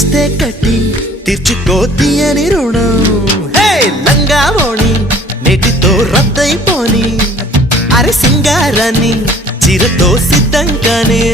ఇస్తే కట్టి తీర్చుకో తీయని రుణం. హే లంగా ఓణి నేటితో రద్దయిపోని, అరే సింగారాన్ని చిరతో సిద్ధంగానే.